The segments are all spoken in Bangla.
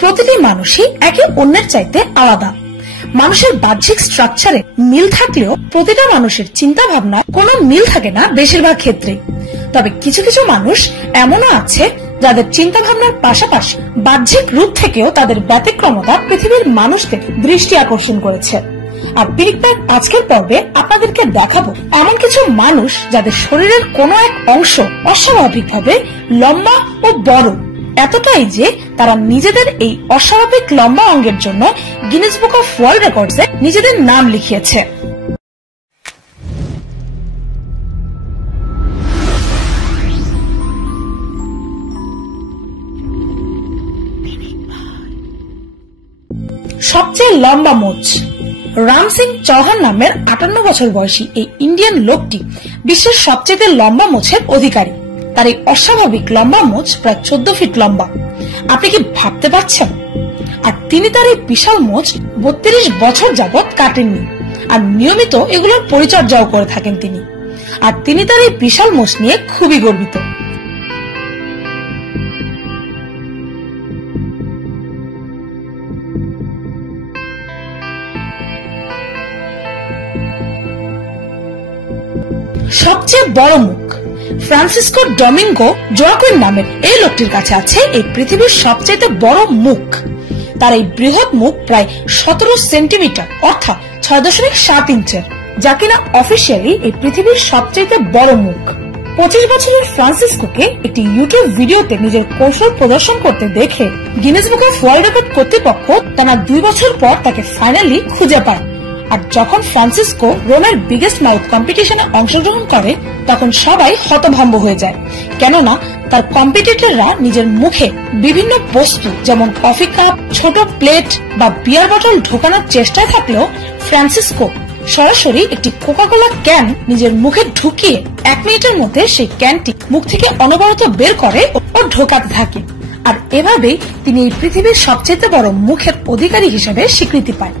প্রতিটি মানুষই একে অন্যের চাইতে আলাদা। মানুষের বাহ্যিক স্ট্রাকচারে মিল থাকলেও প্রতিটা মানুষের চিন্তা ভাবনায় কোনো মিল থাকে না বেশিরভাগ ক্ষেত্রে। তবে কিছু কিছু মানুষ এমনও আছে যাদের চিন্তা ভাবনার পাশাপাশি বাহ্যিক রূপ থেকেও তাদের ব্যতিক্রমতা পৃথিবীর মানুষদের দৃষ্টি আকর্ষণ করেছে। আর পিরিকপ্যাক আজকের পর্বে আপনাদেরকে দেখাবো এমন কিছু মানুষ যাদের শরীরের কোনো এক অংশ অস্বাভাবিকভাবে লম্বা ও বড়, এতটাই যে তারা নিজেদের এই অস্বাভাবিক লম্বা অঙ্গের জন্য গিনেস বুক অফ ওয়ার্ল্ড রেকর্ডসে নিজেদের নাম লিখিয়েছে। সবচেয়ে লম্বা মোচ। রাম সিং চৌহান নামের 58 বছর বয়সী এই ইন্ডিয়ান লোকটি বিশ্বের সবচেয়ে লম্বা মোচের অধিকারী। তার এই অস্বাভাবিক লম্বা মোচ প্রায় 14 ফিট লম্বা। আপনি কি ভাবতে পারছেন? আর তিনি তার এই বিশাল মোচ 32 বছর যাবৎ কাটেননি, আর নিয়মিত এগুলোর পরিচর্যাও করে থাকেন তিনি। আর তিনি তার এই বিশাল মোচ নিয়ে খুবই গর্বিত। সবচেয়ে বড় মুখ। ফ্রান্সিসকো ডমিঙ্গো জোয়াকুইন নামের এই লোকটির কাছে আছে এই পৃথিবীর সবচেয়ে বড় মুখ। তার এই বৃহৎ মুখ প্রায় 17 সেন্টিমিটার অর্থাৎ 6.7 ইঞ্চের, যা কিনা অফিসিয়ালি এই পৃথিবীর সবচেয়ে বড় মুখ। 25 বছরের ফ্রান্সিসকোকে একটি ইউটিউব ভিডিওতে নিজের কৌশল প্রদর্শন করতে দেখে Guinness book of world record কর্তৃপক্ষ টানা 2 বছর পর তাকে ফাইনালি খুঁজে পায়। আর যখন ফ্রান্সিসকো রোমের বিগেস্ট মাউথ কম্পিটিশনে অংশগ্রহণ করে তখন সবাই হতভম্ব হয়ে যায়, কেননা তার কম্পিটিটররা নিজের মুখে বিভিন্ন বস্তু যেমন কফি কাপ, ছোট প্লেট বা বিয়ার বটল ঢোকানোর চেষ্টায় থাকলেও ফ্রান্সিসকো সরাসরি একটি কোকা-কোলা ক্যান নিজের মুখে ঢুকিয়ে 1 মিনিটের মধ্যে সেই ক্যানটি মুখ থেকে অনবরত বের করে ও ঢোকাতে থাকে। আর এভাবেই তিনি এই পৃথিবীর সবচেয়ে বড় মুখের অধিকারী হিসেবে স্বীকৃতি পায়।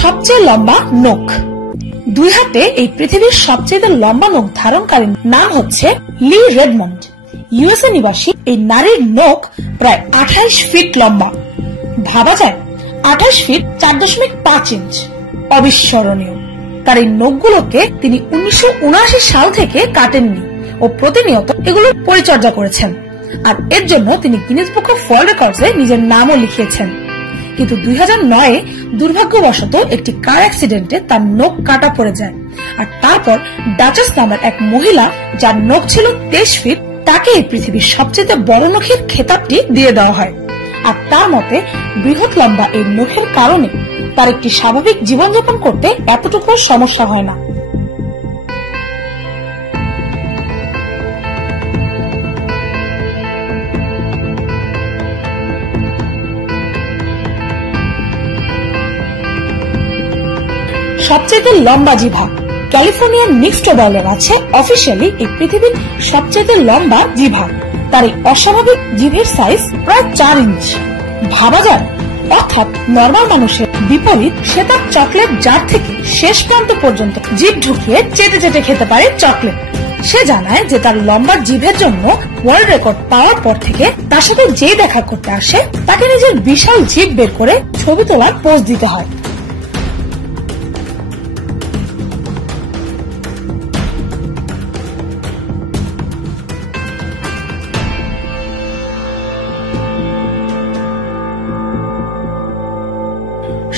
সবচেয়ে লম্বা নখ। 2 হাতে এই পৃথিবীর সবচেয়ে লম্বা নখ ধারণকারীর নাম হচ্ছে লি রেডমন্ড। ইউএসএ নিবাসী এই নারীর নখ প্রায় 28 ফিট লম্বা। ভাবা যায় 28 ফিট 4.5 ইঞ্চ। অবিস্মরণীয়। তার এই নখগুলোকে তিনি 1979 সাল থেকে কাটেননি ও প্রতিনিয়ত এগুলোর পরিচর্যা করেছেন। আর এর জন্য তিনি গিনেস বুক অফ ওয়ার্ল্ড রেকর্ডসে নিজের নামও লিখিয়েছেন। কিন্তু 2009-এ দুর্ভাগ্যবশত একটি কার অ্যাক্সিডেন্টে তার নখ কাটা পড়ে যায়। আর তারপর ডাচাস নামের এক মহিলা যার নখ ছিল 23 ফিট, তাকে এই পৃথিবীর সবচেয়ে বড় নখের খেতাবটি দিয়ে দেওয়া হয়। আর তার মতে বৃহৎ লম্বা এই নখের কারণে তার একটি স্বাভাবিক জীবনযাপন করতে এতটুকু সমস্যা হয় না। সবচেয়ে লম্বা জিভা। ক্যালিফোর্নিয়ার মিক্সড ওভালের আছে অফিসিয়ালি এই পৃথিবীর সবচেয়ে লম্বা জিভা। তার এই অস্বাভাবিক জিভের সাইজ প্রায় 4 ইঞ্চ। ভাবা যায়, অর্থাৎ নরমাল মানুষের বিপরীত সে তার চকলেট জার থেকে শেষ প্রান্ত পর্যন্ত জিভ ঢুকিয়ে চেটে চেটে খেতে পারে চকলেট। সে জানায় যে তার লম্বা জিভের জন্য ওয়ার্ল্ড রেকর্ড পাওয়ার পর থেকে তার সাথে যেই দেখা করতে আসে তাকে নিজের বিশাল জিভ বের করে ছবি তোলার পোজ দিতে হয়।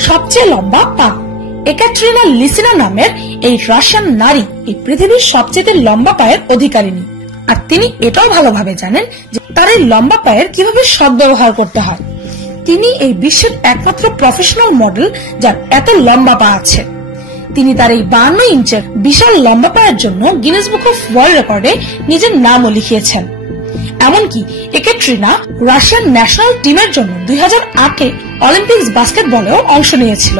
সবচেয়ে লম্বা পা। একাট্রিনা লিসিনা নামের এই রাশিয়ান নারী এই পৃথিবীর সবচেয়ে লম্বা পায়ের অধিকারিণী। আর তিনি এটাও ভালোভাবে জানেন যে তার এই লম্বা পায়ের কিভাবে সদ্ব্যবহার করতে হয়। তিনি এই বিশ্বের একমাত্র প্রফেশনাল মডেল যার এত লম্বা পা আছে। তিনি তার এই 52 ইঞ্চের বিশাল লম্বা পায়ের জন্য গিনেস বুক অফ ওয়ার্ল্ড রেকর্ডে নিজের নামও লিখিয়েছেন। এমনকি একাট্রিনা রাশিয়ান ন্যাশনাল টিমের জন্য 2008-এ অলিম্পিক্স বাস্কেটবলেও অংশ নিয়েছিল।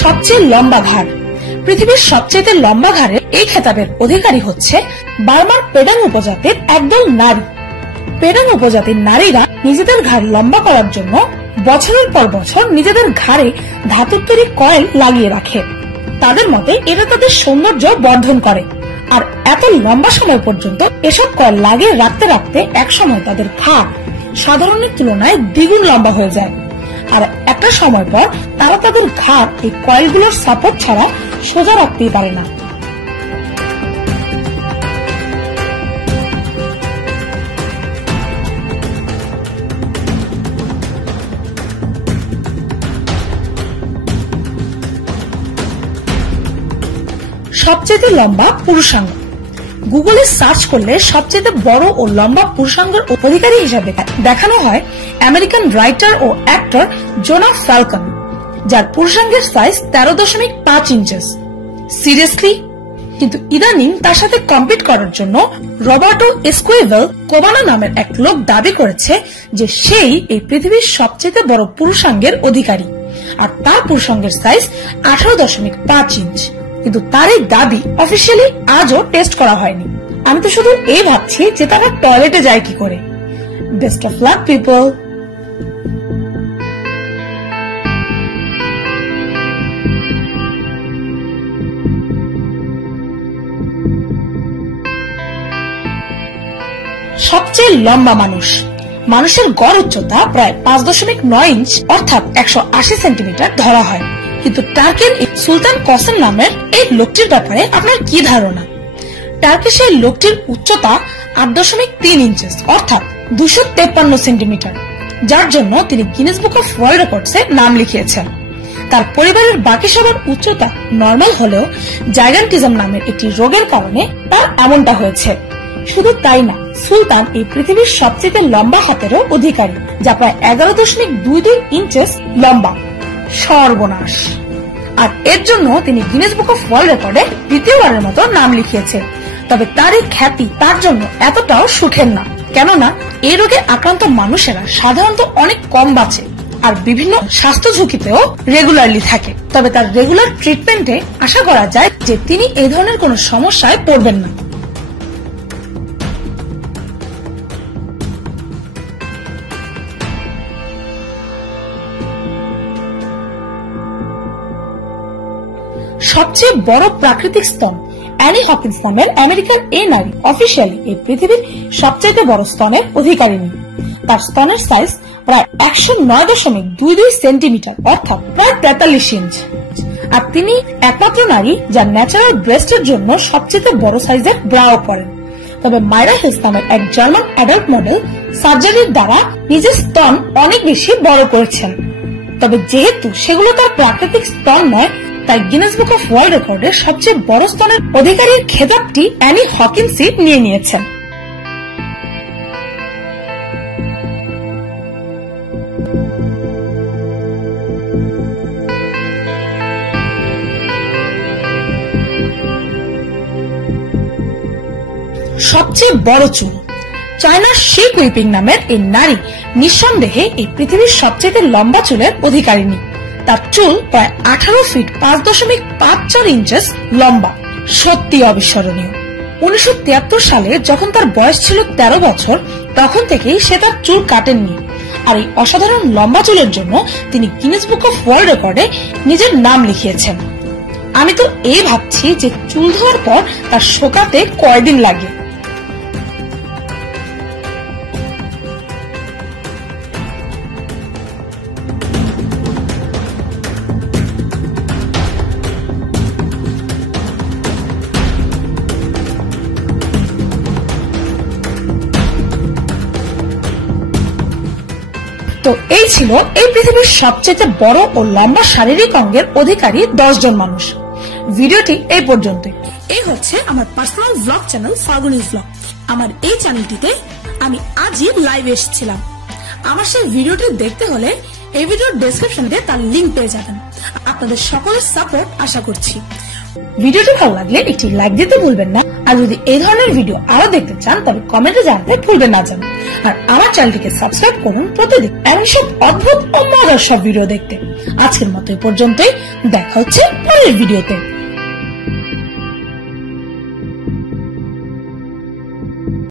সবচেয়ে লম্বা ঘাড়। পৃথিবীর সবচেয়ে লম্বা ঘাড়ের এই খেতাবের অধিকারী হচ্ছে বার্মার পেডাং উপজাতির একদল নারী। পেডাং উপজাতির নারীরা নিজেদের ঘাড় লম্বা করার জন্য বছরের পর বছর নিজেদের ঘাড়ে ধাতুর তৈরি কয়েল লাগিয়ে রাখে। তাদের মতে এটা তাদের সৌন্দর্য বর্ধন করে। আর এত লম্বা সময় পর্যন্ত এসব কয়েল লাগিয়ে রাখতে রাখতে একসময় তাদের ঘাড় সাধারণের তুলনায় দ্বিগুণ লম্বা হয়ে যায়। আর একটা সময় পর তারা তাদের ঘাড় এই কয়েলগুলোর সাপোর্ট ছাড়া সোজা রাখতেই পারে না। সবচেয়ে লম্বা পুরুষাঙ্গ। গুগলে সার্চ করলে সবচেয়ে বড় ও লম্বা পুরুষাঙ্গের অধিকারী হিসেবে দেখানো হয় আমেরিকান রাইটার ও অ্যাক্টর জোনা ফ্যালকন, যার পুরুষাঙ্গের সাইজ 13.5 ইঞ্চেস। সিরিয়াসলি? কিন্তু ইদানিং তার সাথে কম্পিট করার জন্য রবার্টো এস্কুয়েভেল কোবানো নামের এক লোক দাবি করেছে যে সেই এই পৃথিবীর সবচেয়ে বড় পুরুষাঙ্গের অধিকারী, আর তার পুরুষাঙ্গের সাইজ 18.5 ইঞ্চ। কিন্তু তার এই দাবি অফিসিয়ালি আজও টেস্ট করা হয়নি। আমি তো শুধু এই ভাবছি যে তারা টয়লেটে যায় কি করে। Best of luck people. সবচেয়ে লম্বা মানুষ। মানুষের গড় উচ্চতা প্রায় 5.9 ইঞ্চ অর্থাৎ 180 সেন্টিমিটার ধরা হয়। কিন্তু টার্কির সুলতান কসেম নামের এই লোকটির ব্যাপারে আপনার কি ধারণা? টার্কিশ এই লোকটির উচ্চতা 8.3 ইঞ্চেস অর্থাৎ 253 সেন্টিমিটার, যার জন্য তিনি গিনেস বুক অফ ওয়ার্ল্ড রেকর্ডসে নাম লিখিয়েছেন। তার পরিবারের বাকি সবার উচ্চতা নর্মাল হলেও জাইগান্টিজম নামের একটি রোগের কারণে তার এমনটা হয়েছে। শুধু তাই না, সুলতান এই পৃথিবীর সবচেয়ে লম্বা হাতেরও অধিকারী, যা প্রায় 11.22 ইঞ্চেস লম্বা। সর্বনাশ! আর এর জন্য তিনি গিনেস বুক অফ ওয়ার্ল্ড রেকর্ডে দ্বিতীয়বারের মতো নাম লিখিয়েছেন। তবে তার এই খ্যাতি তার জন্য এতটাও সুখের না, কেননা এই রোগে আক্রান্ত মানুষেরা সাধারণত অনেক কম বাঁচে আর বিভিন্ন স্বাস্থ্য ঝুঁকিতেও রেগুলারলি থাকে। তবে তার রেগুলার ট্রিটমেন্টে আশা করা যায় যে তিনি এই ধরনের কোনো সমস্যায় পড়বেন না। সবচেয়ে বড় প্রাকৃতিক স্তন। অ্যানি হকিন্স নামের আমেরিকার এই নারী অফিসিয়ালি এই পৃথিবীর সবচেয়ে বড় স্তনের অধিকারিণী। তার স্তনের সাইজ প্রায় 109.22 সেন্টিমিটার অর্থাৎ প্রায় 43 ইঞ্চ। আর তিনি একমাত্র নারী যার ন্যাচারাল ব্রেস্টের জন্য সবচেয়ে বড় সাইজের ব্রাও করেন। তবে মাইরা হিলস নামের এক জার্মান অ্যাডাল্ট মডেল সার্জারির দ্বারা নিজের স্তন অনেক বেশি বড় করেছেন। তবে যেহেতু সেগুলো তার প্রাকৃতিক স্তন নয়, তাই গিনেস বুক অফ ওয়ার্ল্ড রেকর্ডের সবচেয়ে বড় স্তনের অধিকারীর খেতাবটি অ্যানি হকিন্সই নিয়ে নিয়েছেন। সবচেয়ে বড় চুল। চায়নার শি কুইপিং নামের এই নারী নিঃসন্দেহে এই পৃথিবীর সবচেয়ে লম্বা চুলের অধিকারিণী। তার চুল প্রায় 18 ফিট 5.54 ইঞ্চেস লম্বা। সত্যি অবিস্মরণীয়। 1973 সালে যখন তার বয়স ছিল 13 বছর, তখন থেকেই সে তার চুল কাটেননি। আর এই অসাধারণ লম্বা চুলের জন্য তিনি গিনেস বুক অফ ওয়ার্ল্ড রেকর্ডে নিজের নাম লিখিয়েছেন। আমি তো এই ভাবছি যে চুল ধোয়ার পর তার শোকাতে কয়দিন লাগে। তো এই ছিল এই পৃথিবীর সবচেয়ে বড় ও লম্বা শারীরিক অঙ্গের অধিকারী 10 জন মানুষ। ভিডিওটি এই পর্যন্তই। এই হচ্ছে আমার পার্সোনাল ব্লগ চ্যানেল ফাল্গুনিস ব্লগ। আমার এই চ্যানেলটিতে আমি আজই লাইভ এসেছিলাম। আমার সেই ভিডিওটি দেখতে হলে এই ভিডিওর ডেসক্রিপশনে তার লিংক পেয়ে যাবেন। আপনাদের সকলের সাপোর্ট আশা করছি। ভিডিওটি ভালো লাগলে একটি লাইক দিতে ভুলবেন না। আর যদি এই ধরনের ভিডিও আরো দেখতে চান তবে কমেন্টে জানাতে ভুলবেন না যেন। আর আমার চ্যানেলটিকে সাবস্ক্রাইব করুন প্রতিদিন এমন সব অদ্ভুত ও মজার সব ভিডিও দেখতে। আজকের মতো এই পর্যন্তই, দেখা হচ্ছে পরের ভিডিওতে।